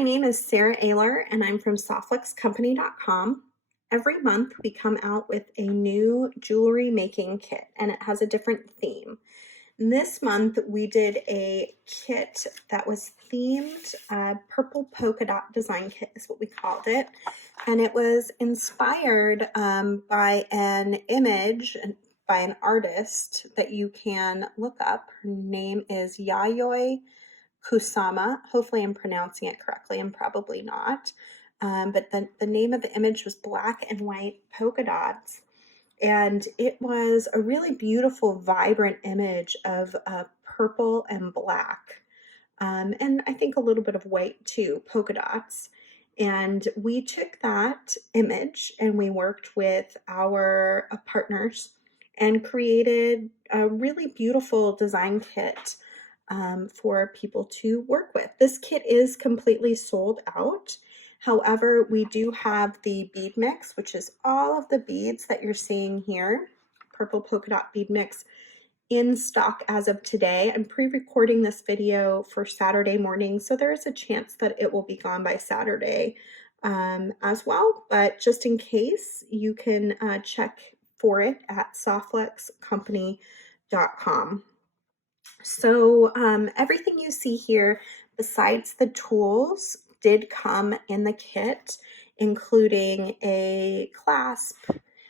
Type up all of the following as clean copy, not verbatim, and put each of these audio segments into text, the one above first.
My name is Sarah Ayler, and I'm from softflexcompany.com. Every month, we come out with a new jewelry making kit, and it has a different theme. This month, we did a kit that was themed, purple polka dot design kit is what we called it. And it was inspired by an image by an artist that you can look up. Her name is Yayoi Kusama. Hopefully I'm pronouncing it correctly. I'm probably not. But the name of the image was Black and White Polka Dots. And it was a really beautiful, vibrant image of purple and black. And I think a little bit of white too, polka dots. And we took that image and we worked with our partners and created a really beautiful design kit for people to work with. This kit is completely sold out. However, we do have the bead mix, which is all of the beads that you're seeing here, purple polka dot bead mix, in stock as of today. I'm pre-recording this video for Saturday morning, so there is a chance that it will be gone by Saturday as well. But just in case, you can check for it at softflexcompany.com. So everything you see here, besides the tools, did come in the kit, including a clasp,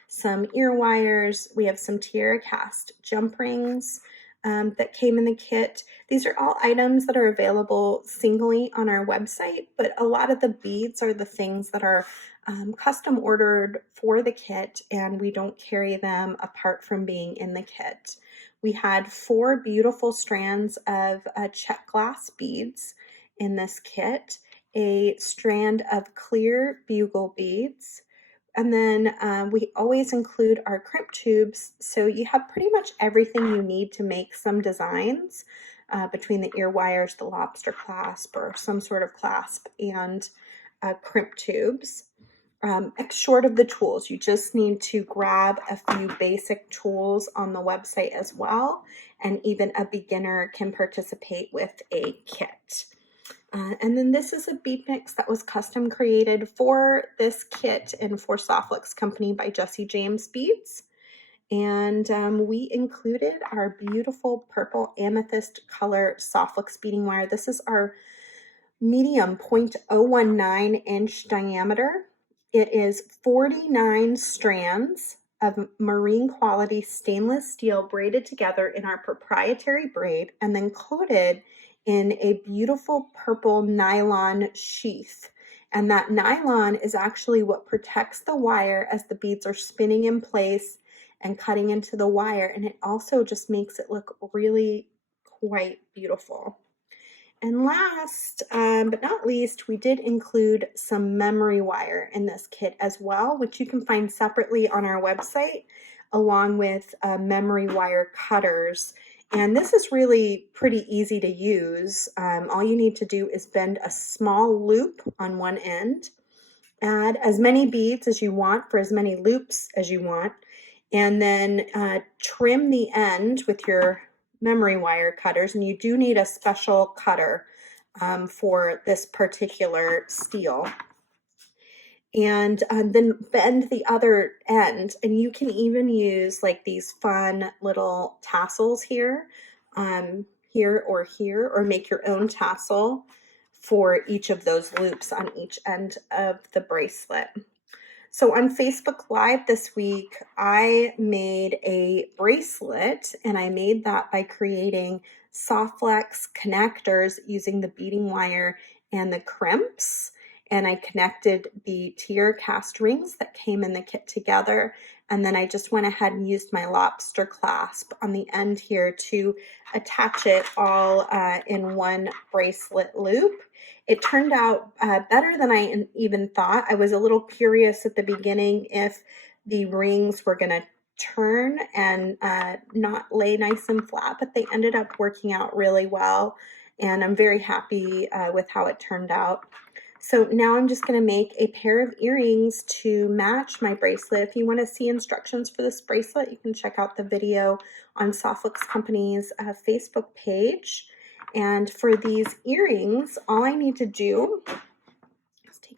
some ear wires. We have some tiara cast jump rings that came in the kit. These are all items that are available singly on our website, but a lot of the beads are the things that are custom ordered for the kit, and we don't carry them apart from being in the kit. We had 4 beautiful strands of check glass beads in this kit, a strand of clear bugle beads, and then we always include our crimp tubes, so you have pretty much everything you need to make some designs between the ear wires, the lobster clasp, or some sort of clasp, and crimp tubes. Short of the tools, you just need to grab a few basic tools on the website as well, and even a beginner can participate with a kit. And then this is a bead mix that was custom created for this kit and for Softflex Company by Jesse James Beads. And we included our beautiful purple amethyst color Softflex beading wire. This is our medium 0.019 inch diameter. It is 49 strands of marine quality stainless steel braided together in our proprietary braid and then coated in a beautiful purple nylon sheath. And that nylon is actually what protects the wire as the beads are spinning in place and cutting into the wire. And it also just makes it look really quite beautiful. And last but not least, we did include some memory wire in this kit as well, which you can find separately on our website, along with memory wire cutters. And this is really pretty easy to use. All you need to do is bend a small loop on one end, add as many beads as you want for as many loops as you want, and then trim the end with your memory wire cutters. And you do need a special cutter for this particular steel. And then bend the other end, and you can even use like these fun little tassels here, here, or make your own tassel for each of those loops on each end of the bracelet. So on Facebook Live this week, I made a bracelet, and I made that by creating Softflex connectors using the beading wire and the crimps. And I connected the tiara cast rings that came in the kit together. And then I just went ahead and used my lobster clasp on the end here to attach it all in one bracelet loop. It turned out better than I even thought. I was a little curious at the beginning if the rings were going to turn and not lay nice and flat, but they ended up working out really well. And I'm very happy with how it turned out. So now I'm just going to make a pair of earrings to match my bracelet. If you want to see instructions for this bracelet, you can check out the video on Softflex Company's Facebook page. And for these earrings, all I need to do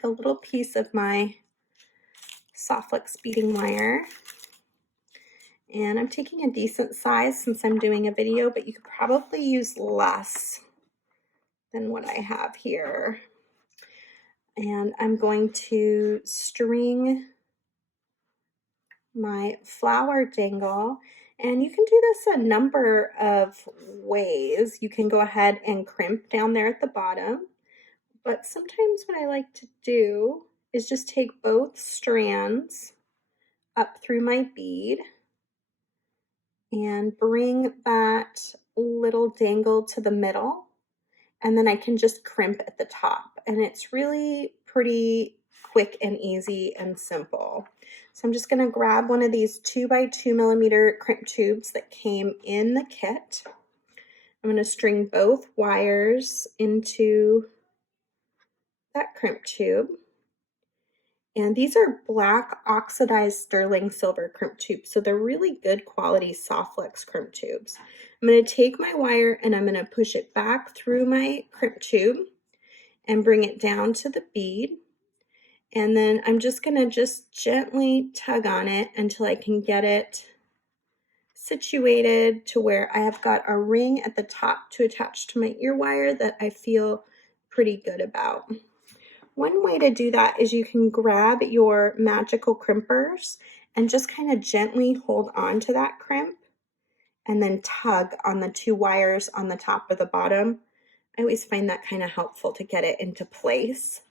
take a little piece of my soft flex beading wire, and I'm taking a decent size since I'm doing a video, but you could probably use less than what I have here. And I'm going to string my flower dangle, and you can do this a number of ways. You can go ahead and crimp down there at the bottom, but sometimes what I like to do is just take both strands up through my bead and bring that little dangle to the middle, and then I can just crimp at the top, and it's really pretty quick and easy and simple. So I'm just going to grab one of these 2x2 millimeter crimp tubes that came in the kit. I'm going to string both wires into that crimp tube. And these are black oxidized sterling silver crimp tubes, so they're really good quality soft flex crimp tubes. I'm going to take my wire and I'm going to push it back through my crimp tube and bring it down to the bead. And then I'm just going to gently tug on it until I can get it situated to where I have got a ring at the top to attach to my ear wire that I feel pretty good about. One way to do that is you can grab your magical crimpers and just kind of gently hold on to that crimp and then tug on the two wires on the top or the bottom. I always find that kind of helpful to get it into place.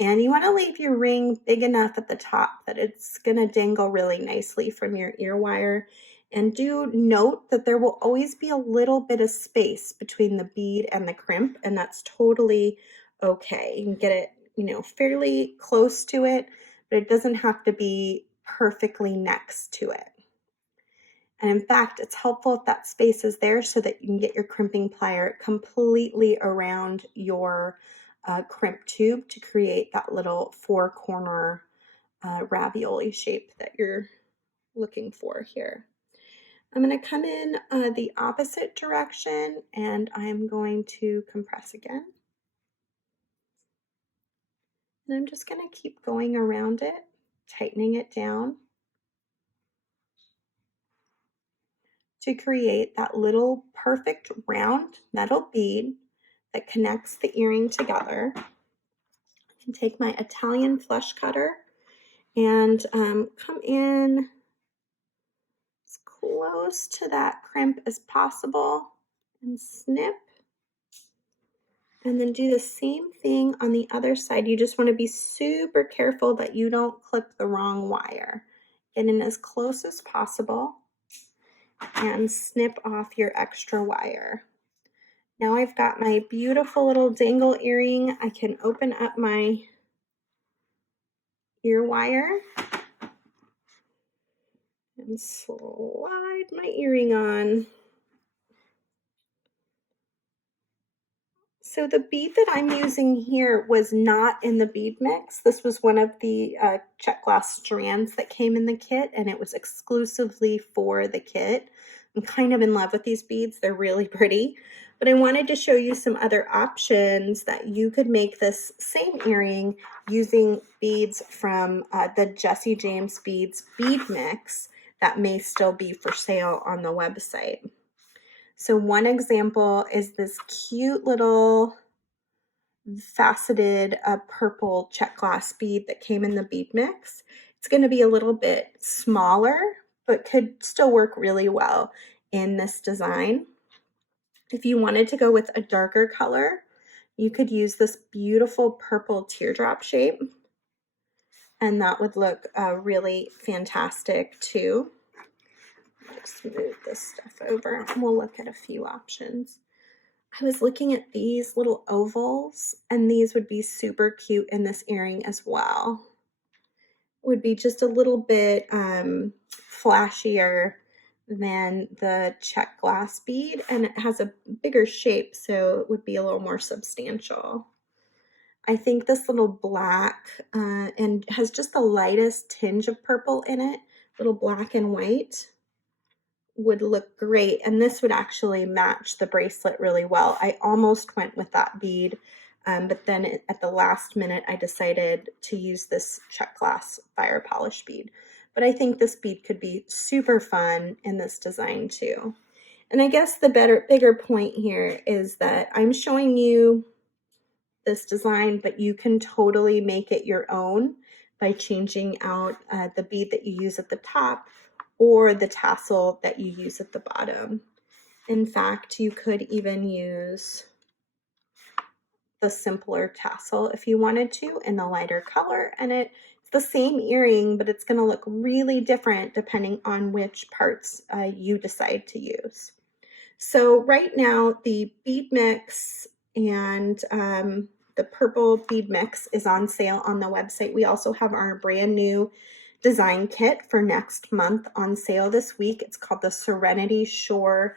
And you want to leave your ring big enough at the top that it's going to dangle really nicely from your ear wire. And do note that there will always be a little bit of space between the bead and the crimp, and that's totally okay. You can get it, fairly close to it, but it doesn't have to be perfectly next to it. And in fact, it's helpful if that space is there so that you can get your crimping plier completely around your crimp tube to create that little four-corner ravioli shape that you're looking for here. I'm going to come in the opposite direction, and I'm going to compress again. And I'm just going to keep going around it, tightening it down to create that little perfect round metal bead that connects the earring together. I can take my Italian flush cutter and come in as close to that crimp as possible and snip. And then do the same thing on the other side. You just want to be super careful that you don't clip the wrong wire. Get in as close as possible and snip off your extra wire. Now I've got my beautiful little dangle earring. I can open up my ear wire and slide my earring on. So the bead that I'm using here was not in the bead mix. This was one of the check glass strands that came in the kit, and it was exclusively for the kit. I'm kind of in love with these beads. They're really pretty. But I wanted to show you some other options that you could make this same earring using beads from the Jesse James Beads bead mix that may still be for sale on the website. So one example is this cute little faceted purple check glass bead that came in the bead mix. It's going to be a little bit smaller, but could still work really well in this design. If you wanted to go with a darker color, you could use this beautiful purple teardrop shape, and that would look really fantastic too. Just move this stuff over and we'll look at a few options. I was looking at these little ovals, and these would be super cute in this earring as well. Would be just a little bit flashier than the check glass bead, and it has a bigger shape, so it would be a little more substantial. I think this little black and has just the lightest tinge of purple in it, little black and white, would look great, and this would actually match the bracelet really well. I almost went with that bead But then at the last minute, I decided to use this check glass fire polish bead. But I think this bead could be super fun in this design too. And I guess the bigger point here is that I'm showing you this design, but you can totally make it your own by changing out the bead that you use at the top or the tassel that you use at the bottom. In fact, you could even use the simpler tassel if you wanted to in the lighter color, and it's the same earring, but it's going to look really different depending on which parts you decide to use. So right now the bead mix and the purple bead mix is on sale on the website. We also have our brand new design kit for next month on sale this week. It's called the Serenity Shore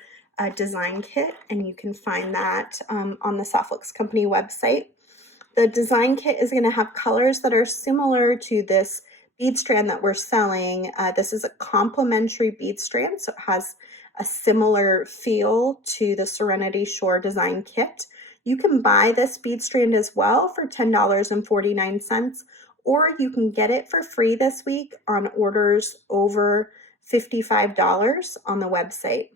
design kit, and you can find that on the Softflix Company website. The design kit is going to have colors that are similar to this bead strand that we're selling. This is a complementary bead strand, so it has a similar feel to the Serenity Shore design kit. You can buy this bead strand as well for $10.49, or you can get it for free this week on orders over $55 on the website.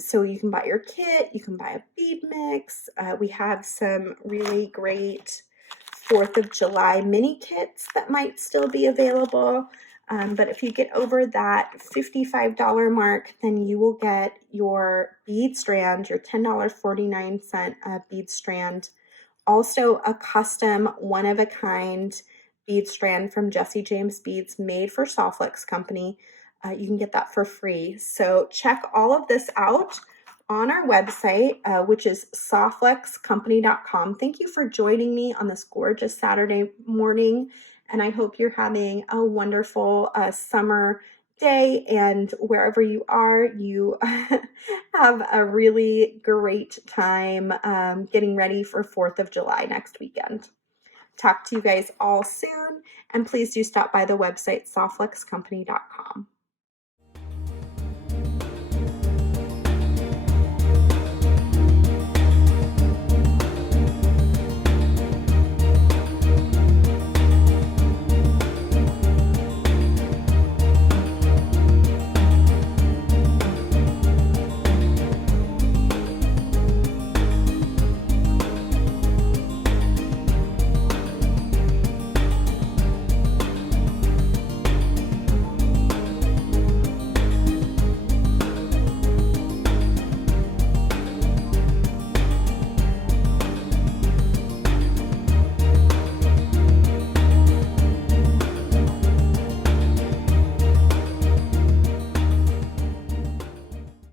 So you can buy your kit, you can buy a bead mix. We have some really great 4th of July mini kits that might still be available. But if you get over that $55 mark, then you will get your bead strand, your $10.49 bead strand. Also a custom one-of-a-kind bead strand from Jesse James Beads made for Softflix Company. You can get that for free. So check all of this out on our website, which is softflexcompany.com. Thank you for joining me on this gorgeous Saturday morning, and I hope you're having a wonderful summer day, and wherever you are, you have a really great time getting ready for 4th of July next weekend. Talk to you guys all soon, and please do stop by the website softflexcompany.com.